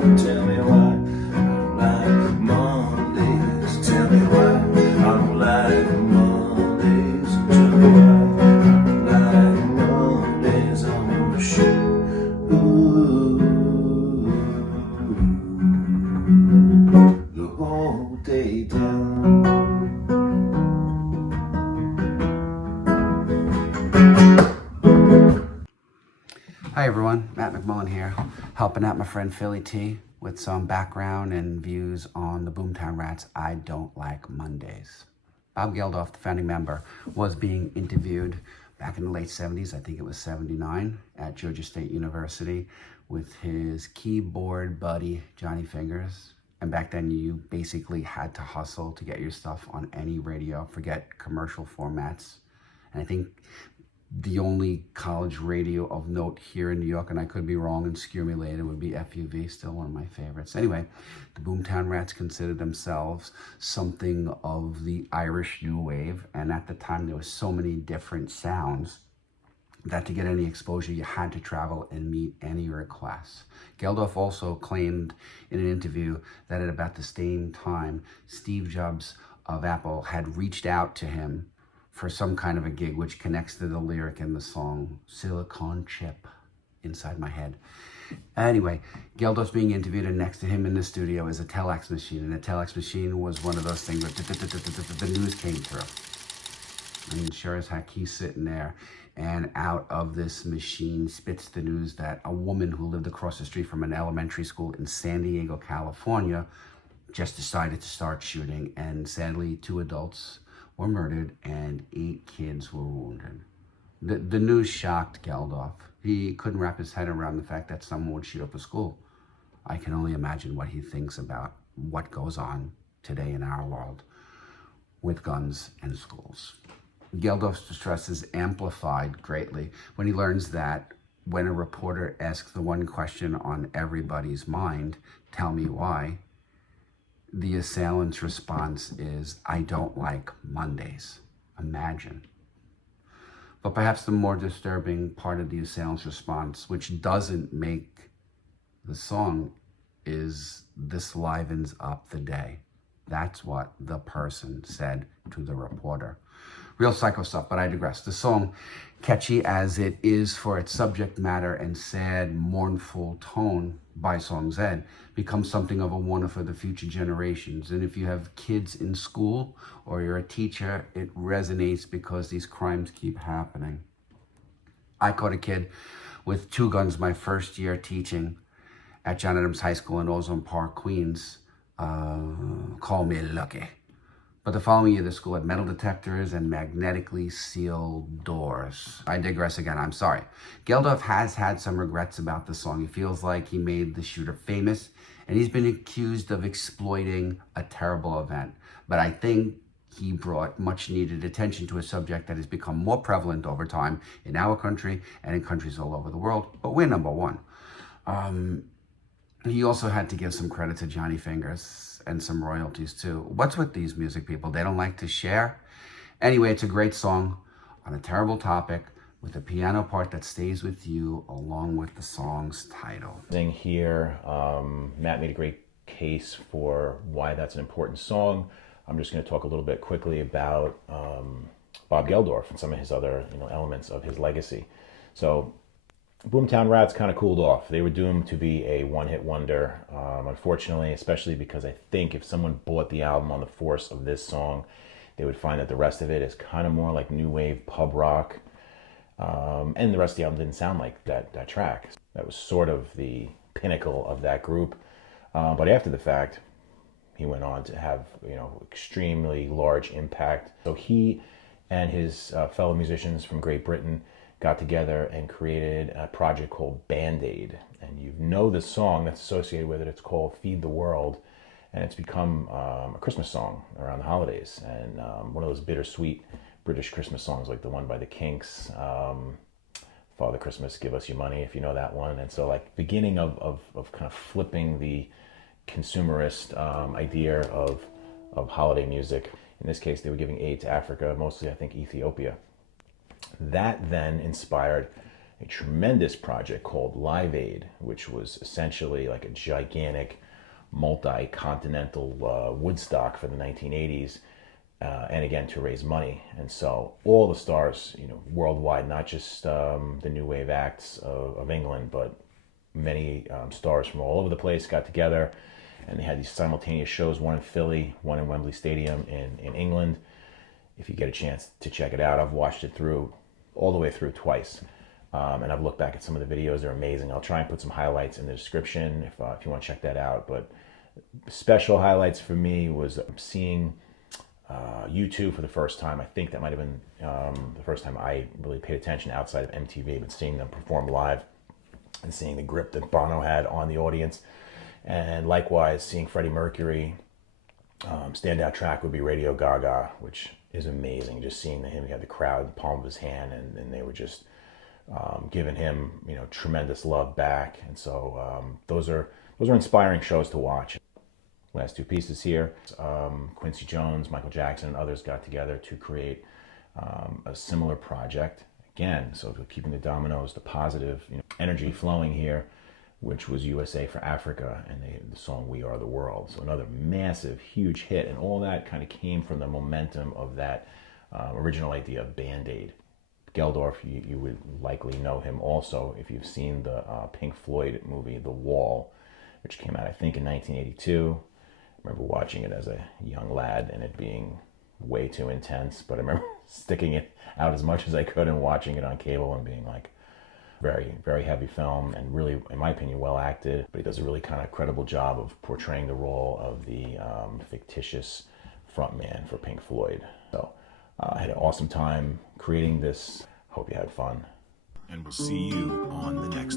Tell me why I don't like Mondays. Tell me why I don't like Mondays. Tell me why I don't like Mondays. I wanna shoot the whole day down. Hi everyone, Matt McMullan here, helping out my friend Philly T with some background and views on the Boomtown Rats' I Don't Like Mondays. Bob Geldof, the founding member, was being interviewed back in the late 70s, I think it was 79, at Georgia State University with his keyboard buddy, Johnny Fingers. And back then you basically had to hustle to get your stuff on any radio, forget commercial formats. And I think the only college radio of note here in New York, and I could be wrong and skew me later, would be FUV, still one of my favorites. Anyway, the Boomtown Rats considered themselves something of the Irish New Wave, and at the time there were so many different sounds that to get any exposure you had to travel and meet any class. Geldof also claimed in an interview that at about the same time, Steve Jobs of Apple had reached out to him for some kind of a gig, which connects to the lyric in the song, Silicon Chip Inside My Head. Anyway, Geldof's being interviewed, and next to him in the studio is a telex machine, and a telex machine was one of those things where the news came through. And sure as heck, he's sitting there, and out of this machine spits the news that a woman who lived across the street from an elementary school in San Diego, California, just decided to start shooting, and sadly, 2 adults were murdered and 8 kids were wounded. The news shocked Geldof. He couldn't wrap his head around the fact that someone would shoot up a school. I can only imagine what he thinks about what goes on today in our world with guns and schools. Geldof's distress is amplified greatly when he learns that when a reporter asks the one question on everybody's mind, tell me why, the assailant's response is, I don't like Mondays. Imagine. But perhaps the more disturbing part of the assailant's response, which doesn't make the song, is this livens up the day. That's what the person said to the reporter. Real psycho stuff, but I digress. The song, catchy as it is for its subject matter and sad, mournful tone by Song Zed, becomes something of a wonder for the future generations. And if you have kids in school or you're a teacher, it resonates because these crimes keep happening. I caught a kid with 2 guns my first year teaching at John Adams High School in Ozone Park, Queens. Call me lucky. But the following year, the school had metal detectors and magnetically sealed doors. I digress again, I'm sorry. Geldof has had some regrets about the song. He feels like he made the shooter famous, and he's been accused of exploiting a terrible event. But I think he brought much needed attention to a subject that has become more prevalent over time in our country and in countries all over the world, but we're number one. He also had to give some credit to Johnny Fingers and some royalties too. What's with these music people? They don't like to share? Anyway, it's a great song on a terrible topic with a piano part that stays with you along with the song's title. Here, Matt made a great case for why that's an important song. I'm just going to talk a little bit quickly about Bob Geldof and some of his other elements of his legacy. So Boomtown Rats kind of cooled off. They were doomed to be a one-hit wonder, unfortunately, especially because I think if someone bought the album on the force of this song, they would find that the rest of it is kind of more like new wave pub rock, and the rest of the album didn't sound like that track. That was sort of the pinnacle of that group, but after the fact, he went on to have extremely large impact. So he and his fellow musicians from Great Britain got together and created a project called Band-Aid. And the song that's associated with it, it's called Feed the World, and it's become a Christmas song around the holidays, and one of those bittersweet British Christmas songs like the one by the Kinks, Father Christmas, Give Us Your Money, if you know that one. And so like beginning of kind of flipping the consumerist idea of holiday music. In this case, they were giving aid to Africa, mostly I think Ethiopia. That then inspired a tremendous project called Live Aid, which was essentially like a gigantic multi-continental Woodstock for the 1980s, and again to raise money. And so all the stars, worldwide, not just the new wave acts of England, but many stars from all over the place got together, and they had these simultaneous shows, one in Philly, one in Wembley Stadium in England. If you get a chance to check it out, I've watched it through all the way through twice. And I've looked back at some of the videos. They're amazing. I'll try and put some highlights in the description if you want to check that out. But special highlights for me was seeing U2 for the first time. I think that might have been the first time I really paid attention outside of MTV, but seeing them perform live and seeing the grip that Bono had on the audience. And likewise, seeing Freddie Mercury. Standout track would be Radio Gaga, which is amazing. Just seeing him, he had the crowd in the palm of his hand, and they were just giving him, tremendous love back. And so those are inspiring shows to watch. Last two pieces here. Quincy Jones, Michael Jackson, and others got together to create a similar project. Again, so keeping the dominoes, the positive energy flowing here, which was USA for Africa, and the song We Are the World. So another massive, huge hit, and all that kind of came from the momentum of that original idea of Band-Aid. Geldof, you would likely know him also if you've seen the Pink Floyd movie, The Wall, which came out, I think, in 1982. I remember watching it as a young lad and it being way too intense, but I remember sticking it out as much as I could and watching it on cable and being like, very, very heavy film, and really, in my opinion, well acted. But he does a really kind of credible job of portraying the role of the fictitious frontman for Pink Floyd. So I had an awesome time creating this. Hope you had fun. And we'll see you on the next